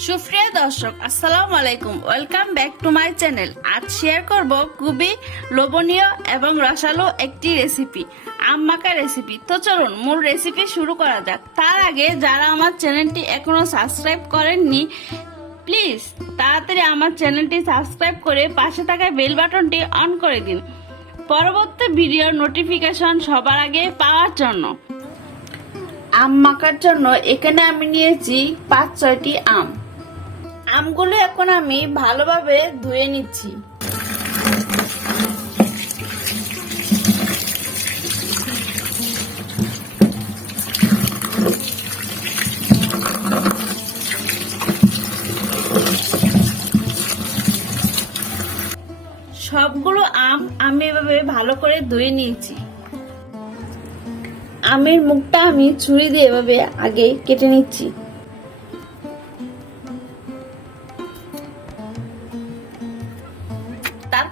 সুপ্রিয় দর্শক, আসসালামু আলাইকুম। Welcome back to my channel আজ শেয়ার করব খুবই লোভনীয় এবং রসালো একটি রেসিপি আম মাখা রেসিপি তো চলুন, মূল রেসিপি শুরু করা যাক। তার আগে যারা আমার চ্যানেলটি এখনও সাবস্ক্রাইব করেননি প্লিজ তাড়াতাড়ি আমার চ্যানেলটি সাবস্ক্রাইব করে পাশে থাকা বেল বাটনটি অন করে দিন। পরবর্তী ভিডিওর নোটিফিকেশন সবার আগে পাওয়ার জন্য। আম মাখার জন্য এখানে আমি নিয়েছি পাঁচ, ছয়টি আম। আমগুলো এখন আমি ভালোভাবে ধুয়ে নিচ্ছি। সবগুলো আম আমি এভাবে ভালো করে ধুয়ে নিয়েছি। আমের মুখটা আমি ছুরি দিয়ে এভাবে আগে কেটে নিচ্ছি।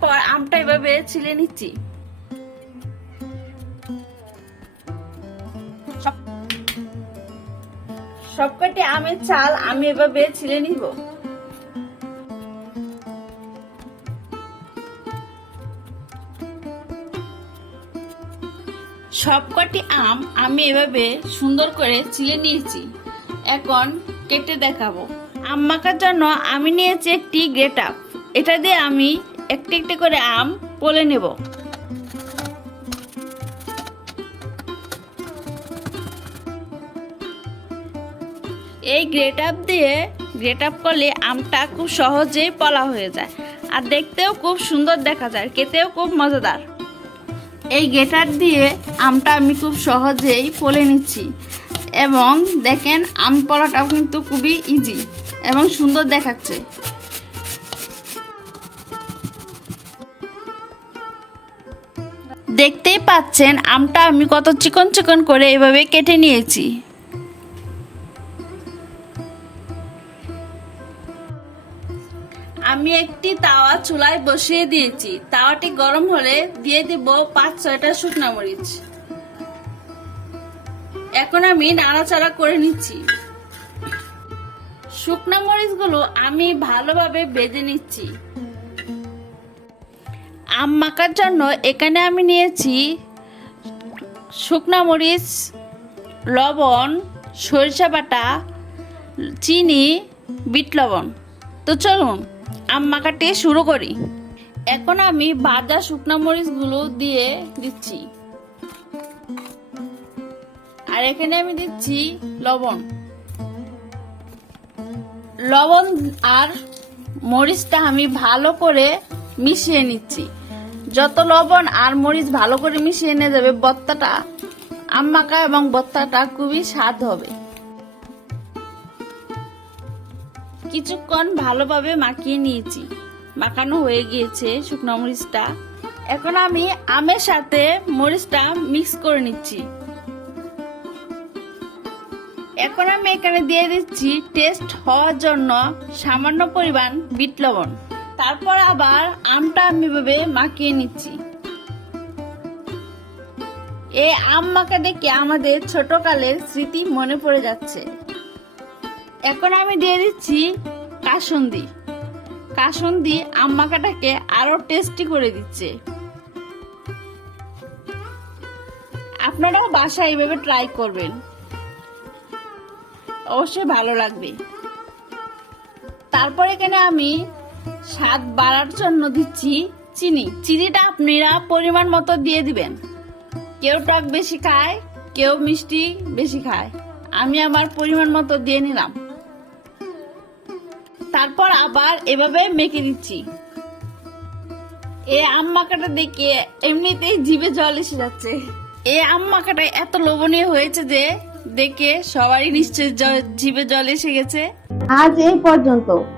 তারপর আমটা এভাবে ছিলে নিচ্ছি। সবকটি আমের চাল আমি এভাবে ছিলে নিব। সবকটি আম আমি এভাবে সুন্দর করে ছিলে নিয়েছি। এখন কেটে দেখাবো। আম মাখার জন্য আমি নিয়েছি একটি গ্রেট আপ এটা দিয়ে আমি একটি একটি করে আম পলে নেব। এই গ্রেট আপ দিয়ে গ্রেট আপ করলে আমটা খুব সহজেই পলা হয়ে যায়। আর দেখতেও খুব সুন্দর দেখা যায়, খেতেও খুব মজাদার। এই গেটার দিয়ে আমটা আমি খুব সহজেই পলে নিচ্ছি। এবং দেখেন, আম পলাটাও কিন্তু খুবই ইজি এবং সুন্দর দেখাচ্ছে। দেখতেই পাচ্ছেন আমটা আমি কত চিকন চিকন করে এভাবে কেটে নিয়েছি। আমি একটি তাওয়া চুলায় বসিয়ে দিয়েছি। তাওয়াটি গরম হলে দিয়ে দেব পাঁচ ছয়টা শুকনা মরিচ। এখন আমি নাড়াচাড়া করে নিচ্ছি। শুকনা মরিচগুলো আমি ভালোভাবে বেজে নিচ্ছি। আম মাখার জন্য এখানে আমি নিয়েছি শুকনা মরিচ, লবণ, সরিষা বাটা, চিনি, বিট লবণ। তো চলুন আম মাখাটি শুরু করি। এখন আমি ভাজা শুকনা মরিচগুলো দিয়ে দিচ্ছি। আর এখানে আমি দিচ্ছি লবণ। লবণ আর মরিচটা আমি ভালো করে মিশিয়ে নিচ্ছি। যত লবণ আর মরিচ ভালো করে মিশিয়ে নিয়ে যাবে বত্তাটা আম মাখা এবং বত্তাটা খুবই স্বাদ হবে। কিছুক্ষণ ভালোভাবে মাখিয়ে নিয়েছি। মাখানো হয়ে গিয়েছে শুকনো মরিচটা। এখন আমি আমের সাথে মরিচটা মিক্স করে নিচ্ছি। এখন আমি এখানে দিয়ে দিচ্ছি, টেস্ট হওয়ার জন্য সামান্য পরিমাণ বিট লবণ। তারপর আবার আমটা আমি ভাবে মাখিয়ে নিচ্ছি। এই আম মাখা দেখে আমাদের ছোটকালের স্মৃতি মনে পড়ে যাচ্ছে। এখন আমি দিয়ে দিচ্ছি কাসন্দি। কাসন্দি আম মাখাটাকে আরও টেস্টি করে দিচ্ছে। আপনারাও বাসায় এইভাবে ট্রাই করবেন। অবশ্যই ভালো লাগবে। তারপর এখানে আমি স্বাদ বাড়ার জন্য দিচ্ছি চিনি। চিনিটা আপনারা পরিমাণ মতো দিয়ে দিবেন। কেউ টক বেশি খায়, কেউ মিষ্টি বেশি খায়। আমি আমার পরিমাণ মতো দিয়ে নিলাম। তারপর আবার এভাবে মেখে দিচ্ছি। এই আম মাখাটা দেখে এমনিতেই জিভে জল এসে যাচ্ছে। এই আম মাখাটা এত লোভনীয় হয়েছে যে দেখে সবারই নিশ্চয় জ- জিভে জল এসে গেছে। আজ এই পর্যন্ত।